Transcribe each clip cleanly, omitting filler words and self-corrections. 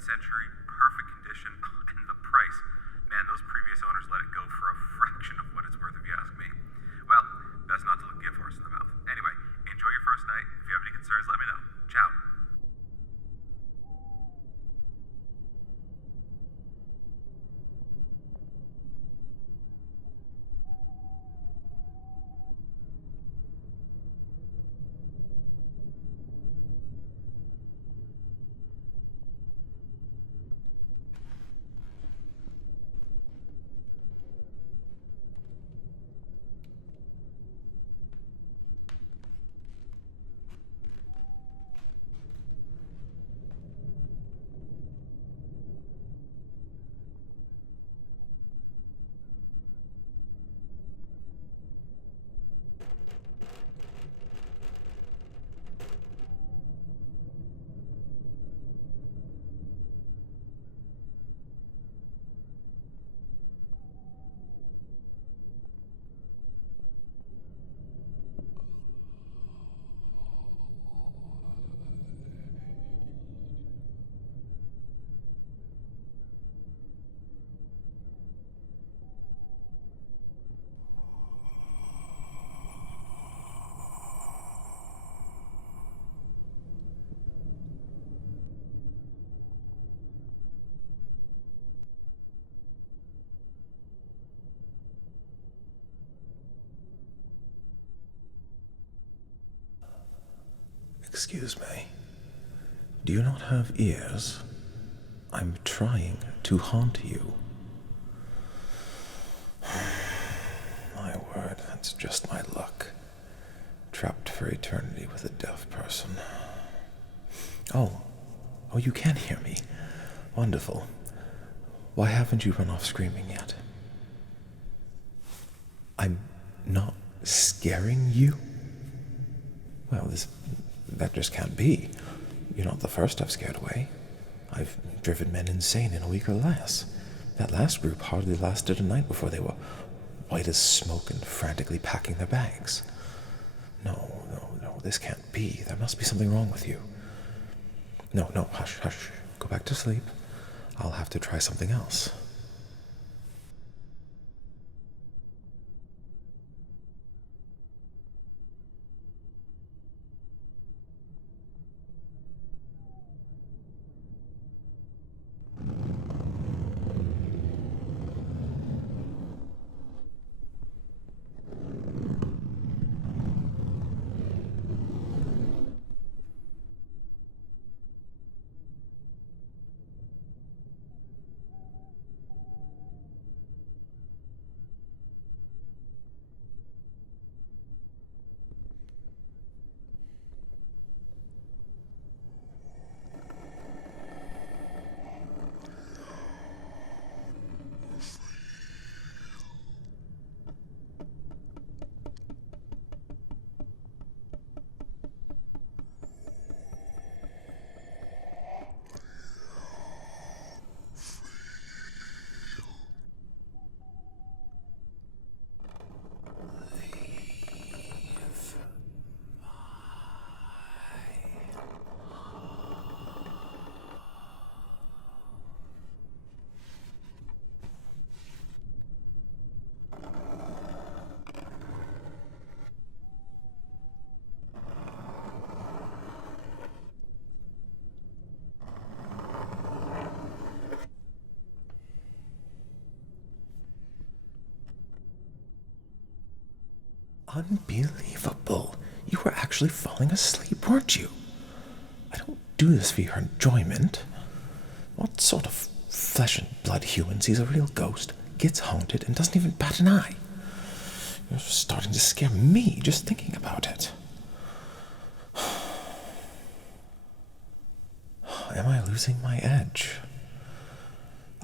century, perfect condition, and the price. Man, those previous owners let it go for a fraction of what it's worth if you ask me. Well, best not to look gift horse in the mouth. Anyway, enjoy your first night. If you have any concerns, let me know. Ciao. Excuse me. Do you not have ears? I'm trying to haunt you. My word, that's just my luck. Trapped for eternity with a deaf person. Oh, you can hear me. Wonderful. Why haven't you run off screaming yet? I'm not scaring you? Well, that just can't be. You're not the first I've scared away. I've driven men insane in a week or less. That last group hardly lasted a night before they were white as smoke and frantically packing their bags. No, this can't be. There must be something wrong with you. No, hush. Go back to sleep. I'll have to try something else. Unbelievable. You were actually falling asleep, weren't you? I don't do this for your enjoyment. What sort of flesh and blood human sees a real ghost, gets haunted, and doesn't even bat an eye? You're starting to scare me just thinking about it. Am I losing my edge?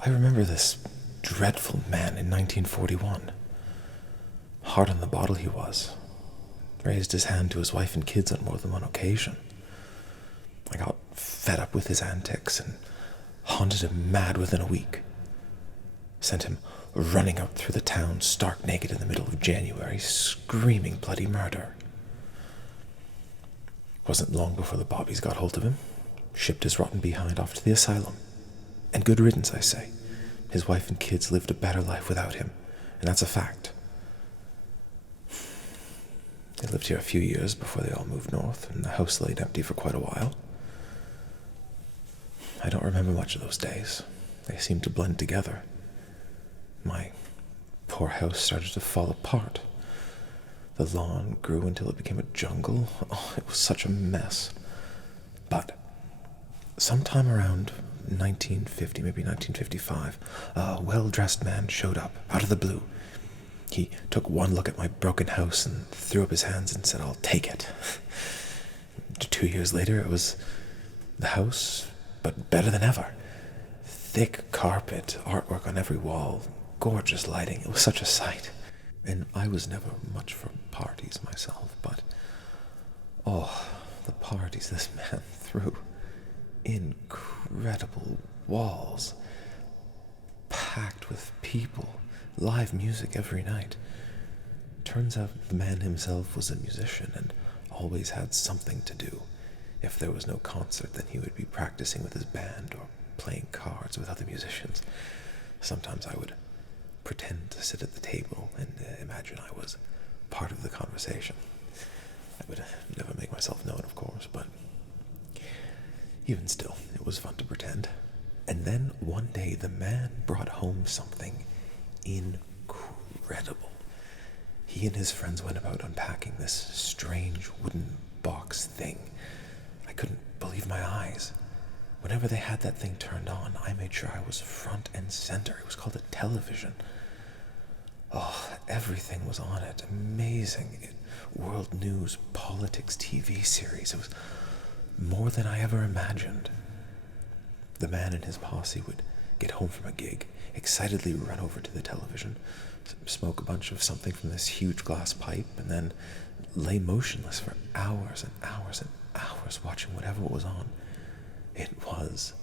I remember this dreadful man in 1941. Hard on the bottle he was. Raised his hand to his wife and kids on more than one occasion. I got fed up with his antics and haunted him mad within a week. Sent him running out through the town stark naked in the middle of January, screaming bloody murder. Wasn't long before the bobbies got hold of him, shipped his rotten behind off to the asylum, And good riddance, I say. His wife and kids lived a better life without him, and that's a fact. They lived here a few years before they all moved north, and the house laid empty for quite a while. I don't remember much of those days. They seemed to blend together. My poor house started to fall apart. The lawn grew until it became a jungle. Oh, it was such a mess. But sometime around 1950, maybe 1955, a well-dressed man showed up out of the blue. He took one look at my broken house and threw up his hands and said, "I'll take it." 2 years later, it was the house, but better than ever. Thick carpet, artwork on every wall, gorgeous lighting. It was such a sight. And I was never much for parties myself, but oh, the parties this man threw. Incredible walls, packed with people, live music every night. Turns out the man himself was a musician and always had something to do. If there was no concert, then he would be practicing with his band or playing cards with other musicians. Sometimes I would pretend to sit at the table and imagine I was part of the conversation. I would never make myself known, of course, but even still, it was fun to pretend. And then one day the man brought home something incredible. He and his friends went about unpacking this strange wooden box thing. I couldn't believe my eyes. Whenever they had that thing turned on, I made sure I was front and center. It was called a television. Oh, everything was on it. Amazing. World news, politics, TV series. It was more than I ever imagined. The man and his posse would get home from a gig, excitedly run over to the television, smoke a bunch of something from this huge glass pipe, and then lay motionless for hours and hours and hours watching whatever was on. It was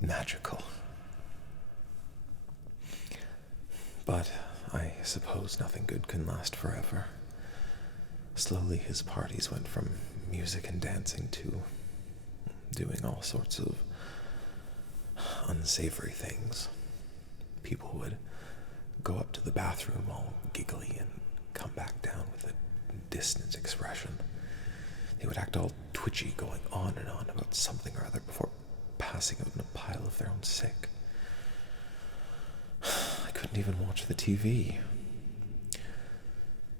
magical. But I suppose nothing good can last forever. Slowly his parties went from music and dancing to doing all sorts of unsavory things. People would go up to the bathroom all giggly and come back down with a distant expression. They would act all twitchy, going on and on about something or other before passing out in a pile of their own sick. I couldn't even watch the TV.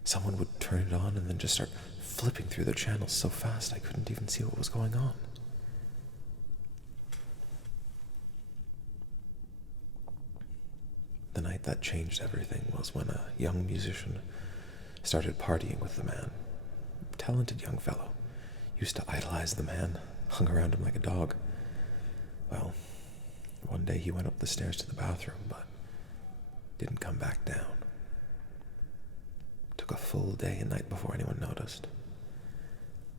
Someone would turn it on and then just start flipping through the channels so fast I couldn't even see what was going on. The night that changed everything was when a young musician started partying with the man. Talented young fellow. Used to idolize the man, hung around him like a dog. Well, one day he went up the stairs to the bathroom, but didn't come back down. Took a full day and night before anyone noticed.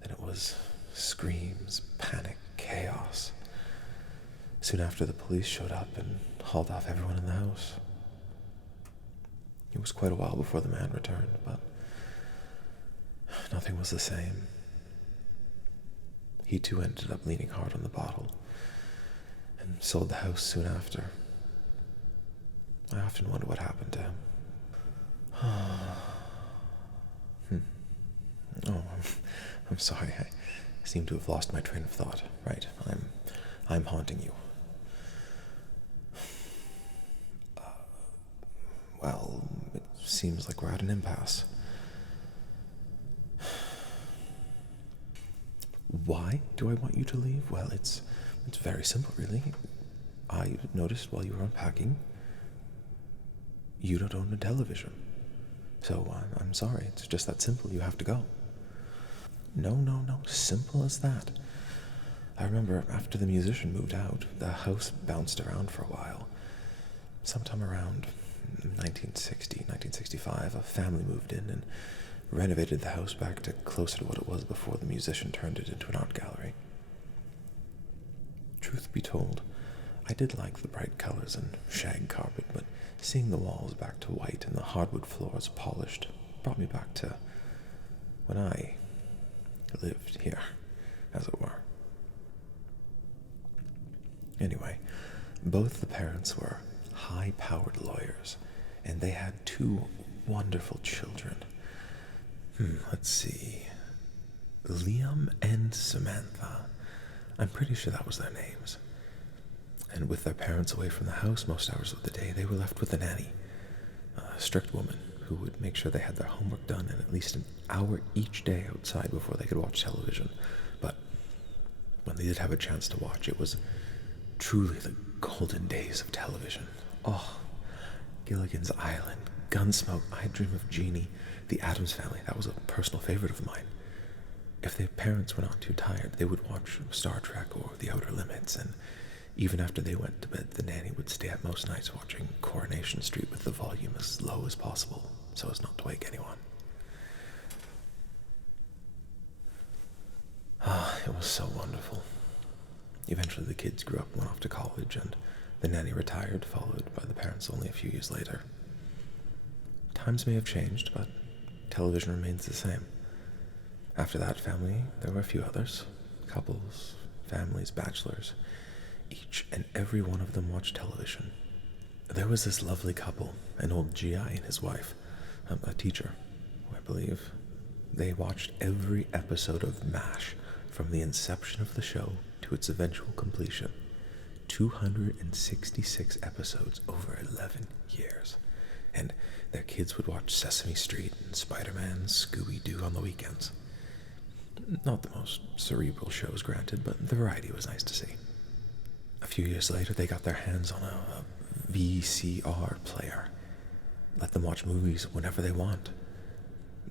Then it was screams, panic, chaos. Soon after, the police showed up and hauled off everyone in the house. It was quite a while before the man returned, but nothing was the same. He too ended up leaning hard on the bottle and sold the house soon after. I often wonder what happened to him. Oh, I'm sorry. I seem to have lost my train of thought. Right, I'm haunting you. Well, it seems like we're at an impasse. Why do I want you to leave? Well, it's very simple, really. I noticed while you were unpacking, you don't own a television. So I'm sorry, it's just that simple. You have to go. No, simple as that. I remember after the musician moved out, the house bounced around for a while. Sometime around 1960, 1965, a family moved in and renovated the house back to closer to what it was before the musician turned it into an art gallery. Truth be told, I did like the bright colors and shag carpet, but seeing the walls back to white and the hardwood floors polished brought me back to when I lived here, as it were. Anyway, Both the parents were high-powered lawyers, and they had two wonderful children. Let's see. Liam and Samantha. I'm pretty sure that was their names. And with their parents away from the house most hours of the day, they were left with a nanny, a strict woman who would make sure they had their homework done and at least an hour each day outside before they could watch television. But when they did have a chance to watch, it was truly the golden days of television. Oh, Gilligan's Island, Gunsmoke, I Dream of Jeannie, The Addams Family. That was a personal favorite of mine. If their parents were not too tired, they would watch Star Trek or The Outer Limits, and even after they went to bed, the nanny would stay up most nights watching Coronation Street with the volume as low as possible, so as not to wake anyone. It was so wonderful. Eventually the kids grew up and went off to college, and the nanny retired, followed by the parents only a few years later. Times may have changed, but television remains the same. After that family, there were a few others. Couples, families, bachelors. Each and every one of them watched television. There was this lovely couple, an old GI and his wife, a teacher, I believe. They watched every episode of MASH from the inception of the show to its eventual completion. 266 episodes over 11 years. And their kids would watch Sesame Street and Spider-Man, Scooby-Doo on the weekends. Not the most cerebral shows, granted, but the variety was nice to see. A few years later, they got their hands on a VCR player. Let them watch movies whenever they want.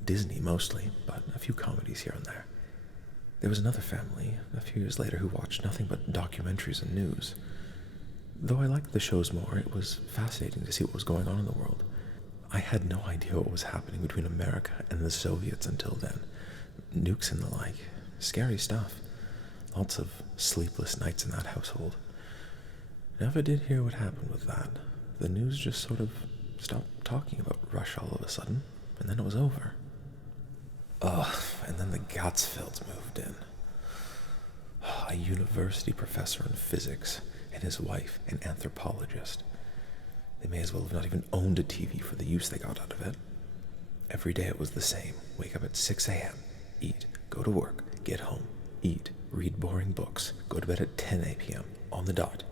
Disney mostly, but a few comedies here and there. There was another family a few years later who watched nothing but documentaries and news. Though I liked the shows more, it was fascinating to see what was going on in the world. I had no idea what was happening between America and the Soviets until then. Nukes and the like. Scary stuff. Lots of sleepless nights in that household. Never did hear what happened with that. The news just sort of stopped talking about Russia all of a sudden, and then it was over. And then the Gatsfelds moved in. A university professor in physics, and his wife, an anthropologist. They may as well have not even owned a TV for the use they got out of it. Every day it was the same. Wake up at 6 a.m., eat, go to work, get home, eat, read boring books, go to bed at 10 p.m., on the dot.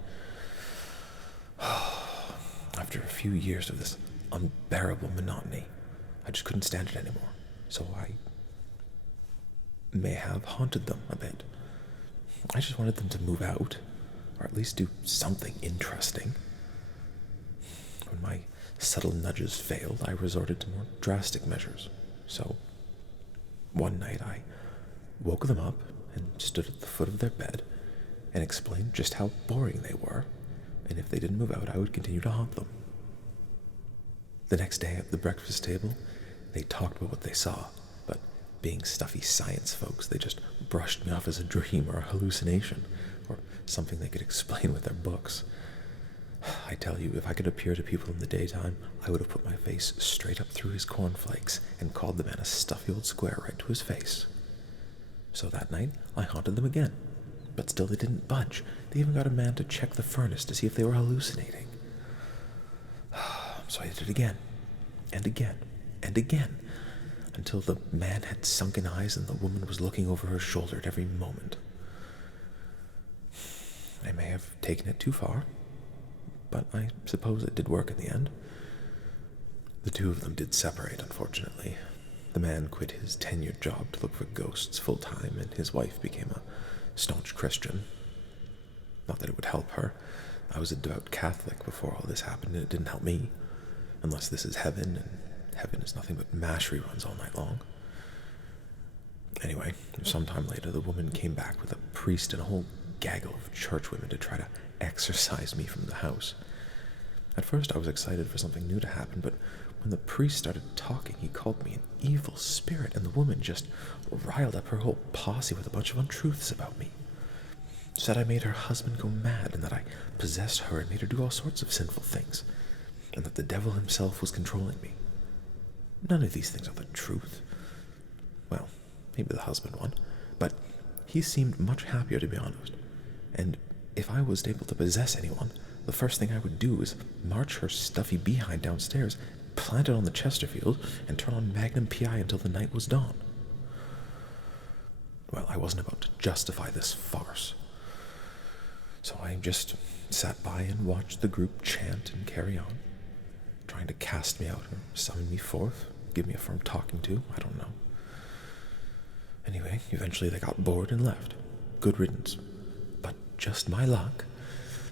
After a few years of this unbearable monotony, I just couldn't stand it anymore. So I may have haunted them a bit. I just wanted them to move out, or at least do something interesting. When my subtle nudges failed, I resorted to more drastic measures. So, one night I woke them up and stood at the foot of their bed and explained just how boring they were, and if they didn't move out, I would continue to haunt them. The next day at the breakfast table, they talked about what they saw, but being stuffy science folks, they just brushed me off as a dream or a hallucination, or something they could explain with their books. I tell you, if I could appear to people in the daytime, I would have put my face straight up through his cornflakes and called the man a stuffy old square right to his face. So that night, I haunted them again. But still they didn't budge. They even got a man to check the furnace to see if they were hallucinating. So I did it again, and again, and again, until the man had sunken eyes and the woman was looking over her shoulder at every moment. I may have taken it too far, but I suppose it did work in the end. The two of them did separate, unfortunately. The man quit his tenured job to look for ghosts full-time, and his wife became a staunch Christian. Not that it would help her. I was a devout Catholic before all this happened, and it didn't help me. Unless this is heaven, and heaven is nothing but MASH reruns all night long. Anyway, sometime later, the woman came back with a priest and a whole gaggle of churchwomen to try to exorcise me from the house. At first, I was excited for something new to happen, but when the priest started talking, he called me an evil spirit, and the woman just riled up her whole posse with a bunch of untruths about me. Said I made her husband go mad, and that I possessed her and made her do all sorts of sinful things, and that the devil himself was controlling me. None of these things are the truth. Well, maybe the husband one, but he seemed much happier, to be honest. And if I was able to possess anyone, the first thing I would do is march her stuffy behind downstairs, plant it on the Chesterfield, and turn on Magnum PI until the night was dawn. Well, I wasn't about to justify this farce, so I just sat by and watched the group chant and carry on, trying to cast me out or summon me forth, give me a firm talking to, I don't know. Anyway, eventually they got bored and left. Good riddance. But just my luck,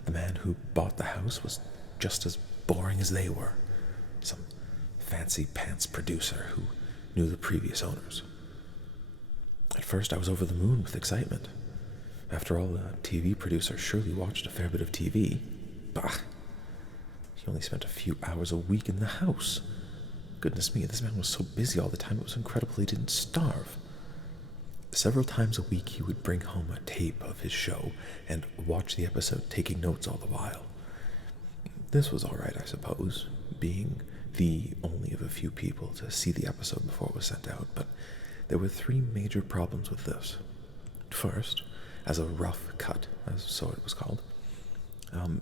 the man who bought the house was just as boring as they were. Some fancy pants producer who knew the previous owners. At first I was over the moon with excitement. After all, a TV producer surely watched a fair bit of TV. Bah! He only spent a few hours a week in the house. Goodness me, this man was so busy all the time it was incredible he didn't starve. Several times a week he would bring home a tape of his show and watch the episode, taking notes all the while. This was all right, I suppose, being the only of a few people to see the episode before it was sent out, but there were three major problems with this. First, as a rough cut, as so it was called,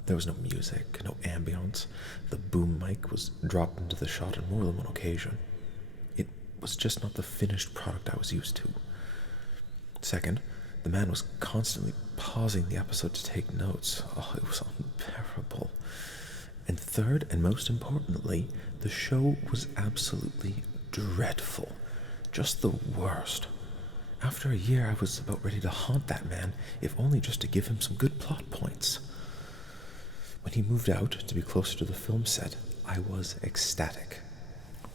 there was no music, no ambience. The boom mic was dropped into the shot on more than one occasion. It was just not the finished product I was used to. Second, the man was constantly pausing the episode to take notes. Oh, it was unbearable. And third, and most importantly, the show was absolutely dreadful. Just the worst. After a year, I was about ready to haunt that man, if only just to give him some good plot points. When he moved out to be closer to the film set, I was ecstatic.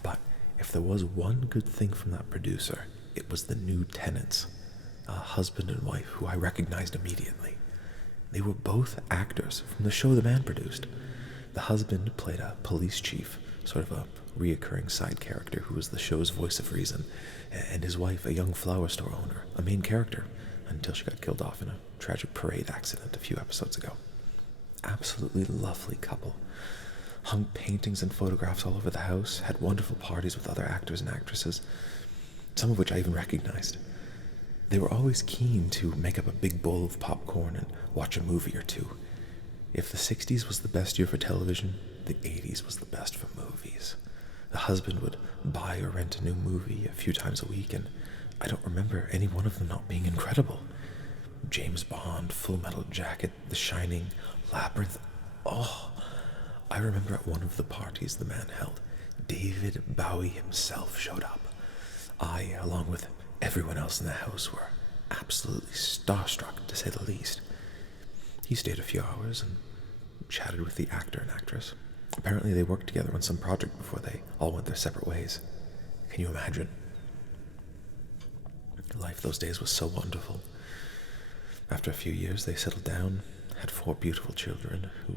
But if there was one good thing from that producer, it was the new Tenants. A husband and wife who I recognized immediately. They were both actors from the show the man produced. The husband played a police chief, sort of a reoccurring side character who was the show's voice of reason, and his wife a young flower store owner, a main character, until she got killed off in a tragic parade accident a few episodes ago. Absolutely lovely couple. Hung paintings and photographs all over the house, had wonderful parties with other actors and actresses, some of which I even recognized. They were always keen to make up a big bowl of popcorn and watch a movie or two. If the 60s was the best year for television, the 80s was the best for movies. The husband would buy or rent a new movie a few times a week, and I don't remember any one of them not being incredible. James Bond, Full Metal Jacket, The Shining, Labyrinth. Oh, I remember at one of the parties the man held, David Bowie himself showed up. I, along with everyone else in the house, were absolutely starstruck, to say the least. He stayed a few hours and chatted with the actor and actress. Apparently they worked together on some project before they all went their separate ways. Can you imagine? Life those days was so wonderful. After a few years, they settled down, had 4 beautiful children who,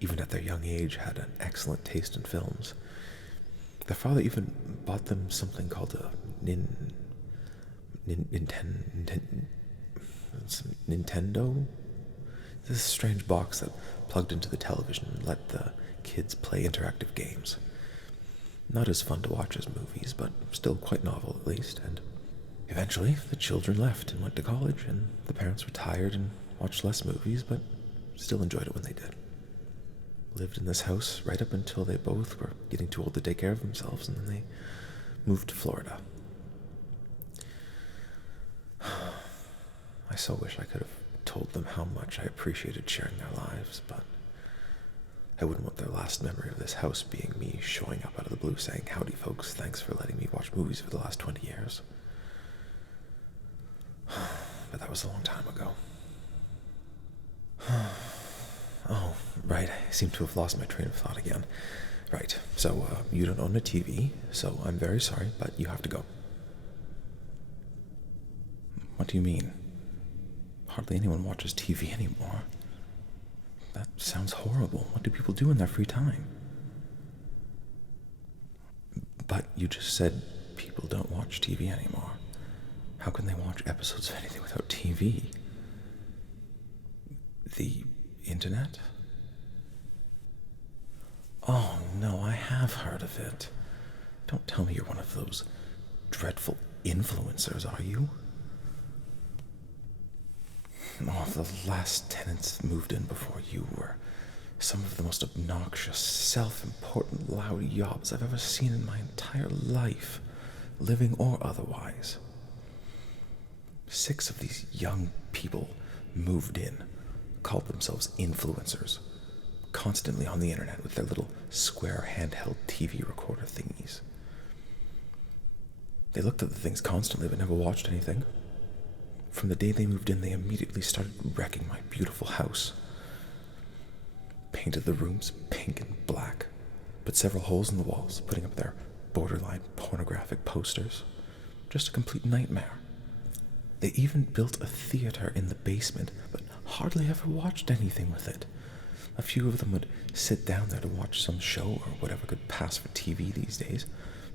even at their young age, had an excellent taste in films. Their father even bought them something called a Nintendo? This strange box that plugged into the television and let the kids play interactive games. Not as fun to watch as movies, but still quite novel at least, and eventually the children left and went to college, and the parents retired and watched less movies, but still enjoyed it when they did. Lived in this house right up until they both were getting too old to take care of themselves, and then they moved to Florida. I so wish I could have told them how much I appreciated sharing their lives, but I wouldn't want their last memory of this house being me showing up out of the blue saying, "Howdy folks, thanks for letting me watch movies for the last 20 years. But that was a long time ago. Oh, right, I seem to have lost my train of thought again. Right, so you don't own a TV, so I'm very sorry, but you have to go. What do you mean? Hardly anyone watches TV anymore. That sounds horrible. What do people do in their free time? But you just said people don't watch TV anymore. How can they watch episodes of anything without TV? The internet? Oh no, I have heard of it. Don't tell me you're one of those dreadful influencers, are you? Oh, the last tenants moved in before you were Some of the most obnoxious, self-important, loud yobs I've ever seen in my entire life, living or otherwise. 6 of these young people moved in, called themselves influencers, constantly on the internet with their little square handheld TV recorder thingies. They looked at the things constantly but never watched anything. From the day they moved in, they immediately started wrecking my beautiful house. Painted the rooms pink and black, put several holes in the walls, putting up their borderline pornographic posters. Just a complete nightmare. They even built a theater in the basement, but hardly ever watched anything with it. A few of them would sit down there to watch some show or whatever could pass for TV these days,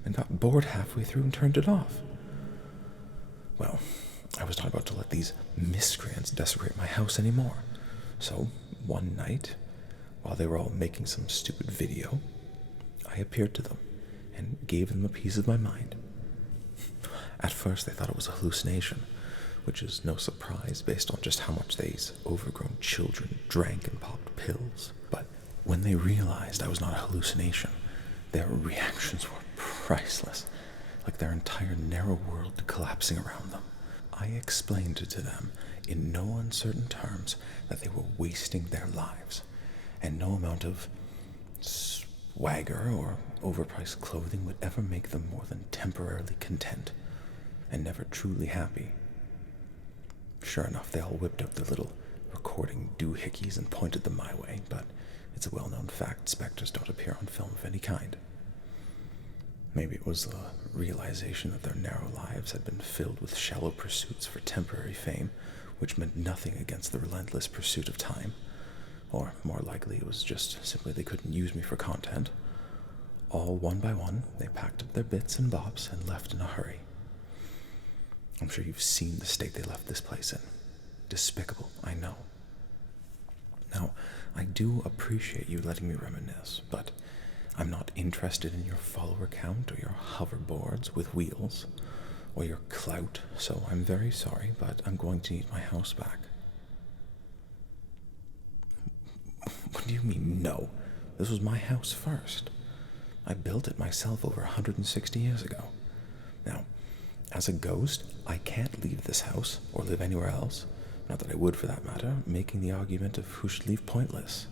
and got bored halfway through and turned it off. Well, I was not about to let these miscreants desecrate my house anymore. So, one night, while they were all making some stupid video, I appeared to them and gave them a piece of my mind. At first, they thought it was a hallucination, which is no surprise based on just how much these overgrown children drank and popped pills. But when they realized I was not a hallucination, their reactions were priceless, like their entire narrow world collapsing around them. I explained to them in no uncertain terms that they were wasting their lives, and no amount of swagger or overpriced clothing would ever make them more than temporarily content, and never truly happy. Sure enough, they all whipped out their little recording doohickeys and pointed them my way, but it's a well-known fact specters don't appear on film of any kind. Maybe it was the realization that their narrow lives had been filled with shallow pursuits for temporary fame, which meant nothing against the relentless pursuit of time. Or, more likely, it was just simply they couldn't use me for content. All one by one, they packed up their bits and bobs and left in a hurry. I'm sure you've seen the state they left this place in. Despicable, I know. Now, I do appreciate you letting me reminisce, but I'm not interested in your follower count or your hoverboards with wheels or your clout, so I'm very sorry, but I'm going to need my house back. What do you mean, no? This was my house first. I built it myself over 160 years ago. Now, as a ghost, I can't leave this house or live anywhere else. Not that I would, for that matter, making the argument of who should leave pointless.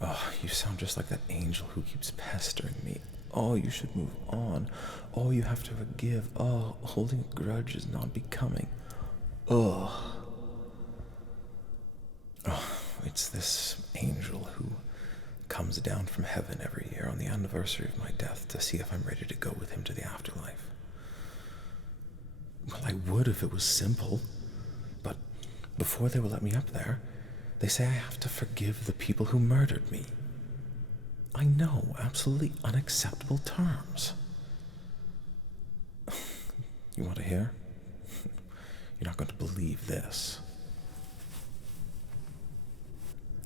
Oh, you sound just like that angel who keeps pestering me. Oh, you should move on. Oh, you have to forgive. Oh, holding a grudge is not becoming. Ugh. Oh, it's this angel who comes down from heaven every year on the anniversary of my death to see if I'm ready to go with him to the afterlife. Well, I would if it was simple, but before they will let me up there, they say I have to forgive the people who murdered me. I know, absolutely unacceptable terms. You want to hear? You're not going to believe this.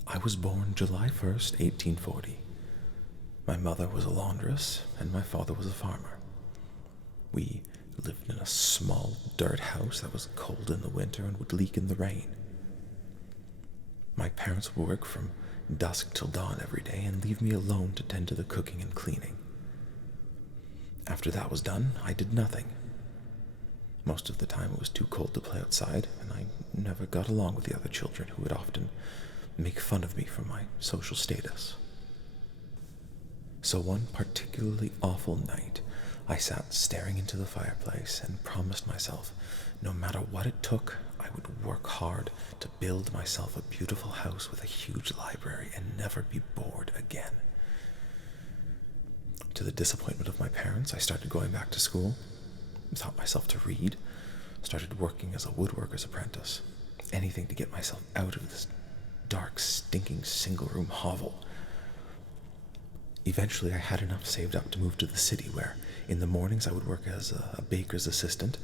I was born July 1st, 1840. My mother was a laundress, and my father was a farmer. We lived in a small dirt house that was cold in the winter and would leak in the rain. My parents would work from dusk till dawn every day and leave me alone to tend to the cooking and cleaning. After that was done, I did nothing. Most of the time it was too cold to play outside, and I never got along with the other children who would often make fun of me for my social status. So one particularly awful night, I sat staring into the fireplace and promised myself, no matter what it took, I would work hard to build myself a beautiful house with a huge library and never be bored again. To the disappointment of my parents, I started going back to school, taught myself to read, started working as a woodworker's apprentice, anything to get myself out of this dark, stinking single-room hovel. Eventually, I had enough saved up to move to the city where, in the mornings, I would work as a baker's assistant,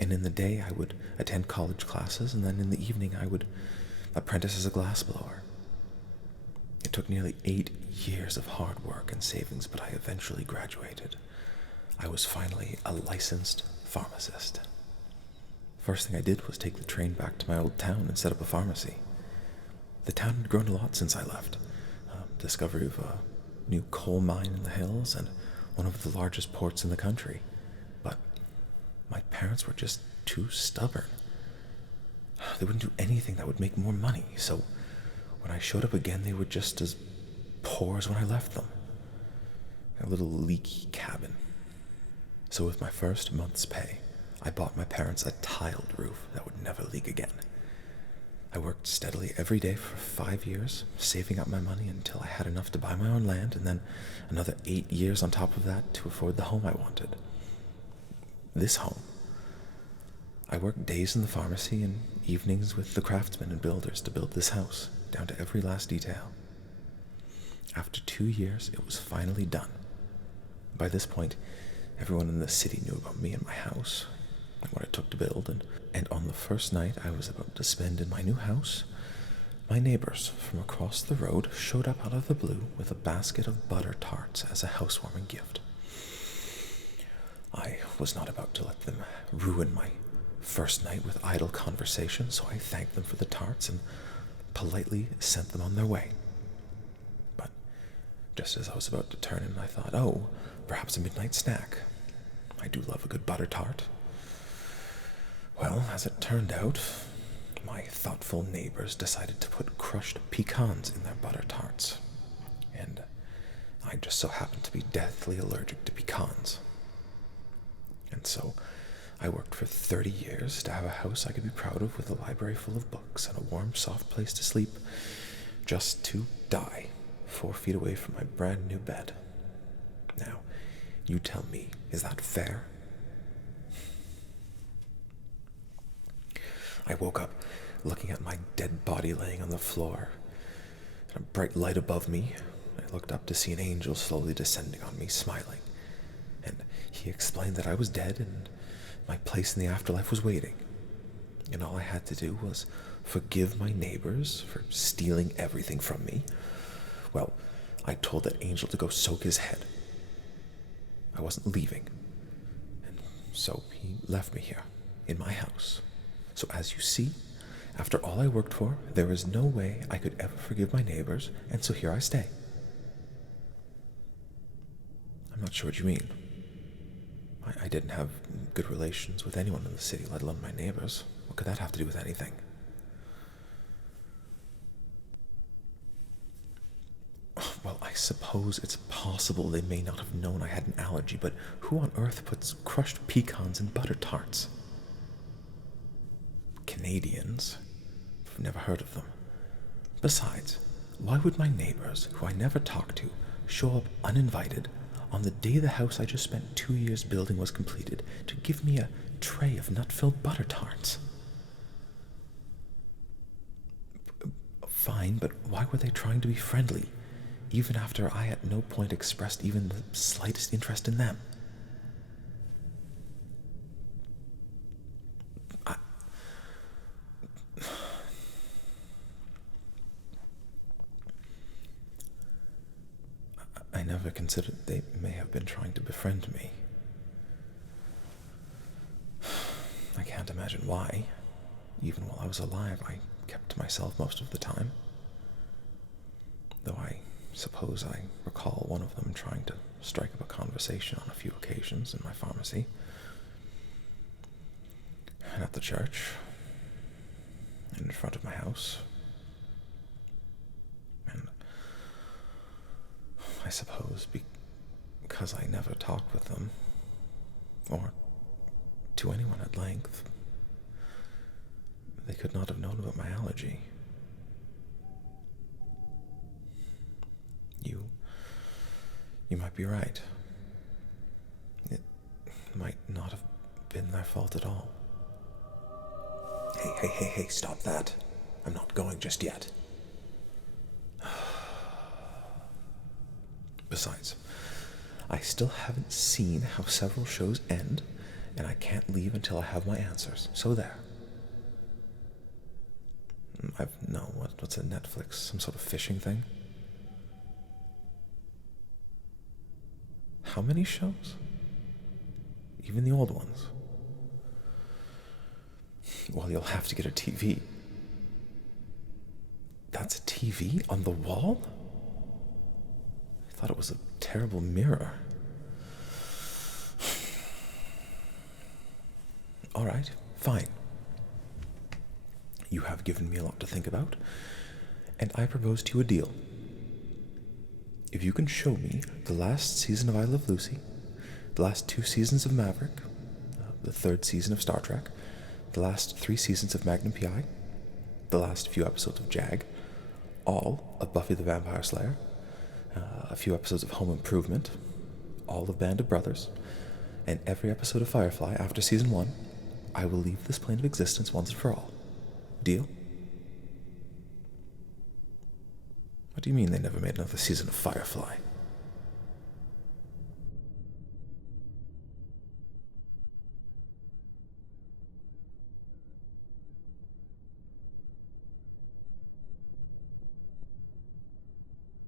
and in the day, I would attend college classes, and then in the evening, I would apprentice as a glassblower. It took nearly 8 years of hard work and savings, but I eventually graduated. I was finally a licensed pharmacist. First thing I did was take the train back to my old town and set up a pharmacy. The town had grown a lot since I left. Discovery of a new coal mine in the hills and one of the largest ports in the country. But my parents were just too stubborn. They wouldn't do anything that would make more money, so when I showed up again, they were just as poor as when I left them. A little leaky cabin. So with my first month's pay, I bought my parents a tiled roof that would never leak again. I worked steadily every day for 5 years, saving up my money until I had enough to buy my own land, and then another 8 years on top of that to afford the home I wanted. This home. I worked days in the pharmacy and evenings with the craftsmen and builders to build this house, down to every last detail. After 2 years, it was finally done. By this point, everyone in the city knew about me and my house, and what it took to build, and on the first night I was about to spend in my new house, my neighbors from across the road showed up out of the blue with a basket of butter tarts as a housewarming gift. I was not about to let them ruin my first night with idle conversation, so I thanked them for the tarts and politely sent them on their way. But just as I was about to turn in, I thought, oh, perhaps a midnight snack. I do love a good butter tart. Well, as it turned out, my thoughtful neighbors decided to put crushed pecans in their butter tarts, and I just so happened to be deathly allergic to pecans. And so I worked for 30 years to have a house I could be proud of with a library full of books and a warm, soft place to sleep, just to die 4 feet away from my brand new bed. Now, you tell me, is that fair? I woke up looking at my dead body laying on the floor, and a bright light above me. I looked up to see an angel slowly descending on me, smiling, and he explained that I was dead and my place in the afterlife was waiting, and all I had to do was forgive my neighbors for stealing everything from me. Well, I told that angel to go soak his head. I wasn't leaving, and so he left me here, in my house. So as you see, after all I worked for, there is no way I could ever forgive my neighbors, and so here I stay. I'm not sure what you mean. I didn't have good relations with anyone in the city, let alone my neighbors. What could that have to do with anything? Well, I suppose it's possible they may not have known I had an allergy, but who on earth puts crushed pecans in butter tarts? Canadians. I've never heard of them. Besides, why would my neighbors, who I never talked to, show up uninvited on the day the house I just spent 2 years building was completed to give me a tray of nut-filled butter tarts? Fine, but why were they trying to be friendly, even after I at no point expressed even the slightest interest in them? I never considered they may have been trying to befriend me. I can't imagine why. Even while I was alive, I kept to myself most of the time. Though I suppose I recall one of them trying to strike up a conversation on a few occasions in my pharmacy, and at the church, and in front of my house. And I suppose because I never talked with them, or to anyone at length, they could not have known about my allergy. You might be right. It might not have been their fault at all. Hey, stop that. I'm not going just yet. Besides, I still haven't seen how several shows end, and I can't leave until I have my answers. So there. What's a Netflix? Some sort of fishing thing? How many shows? Even the old ones? Well, you'll have to get a TV. That's a TV on the wall? I thought it was a terrible mirror. All right, fine. You have given me a lot to think about, and I propose to you a deal. If you can show me the last season of I Love Lucy, the last 2 seasons of Maverick, the 3rd season of Star Trek, the last 3 seasons of Magnum P.I., the last few episodes of Jag, all of Buffy the Vampire Slayer, a few episodes of Home Improvement, all of Band of Brothers, and every episode of Firefly after season 1, I will leave this plane of existence once and for all. Deal? What do you mean they never made another season of Firefly?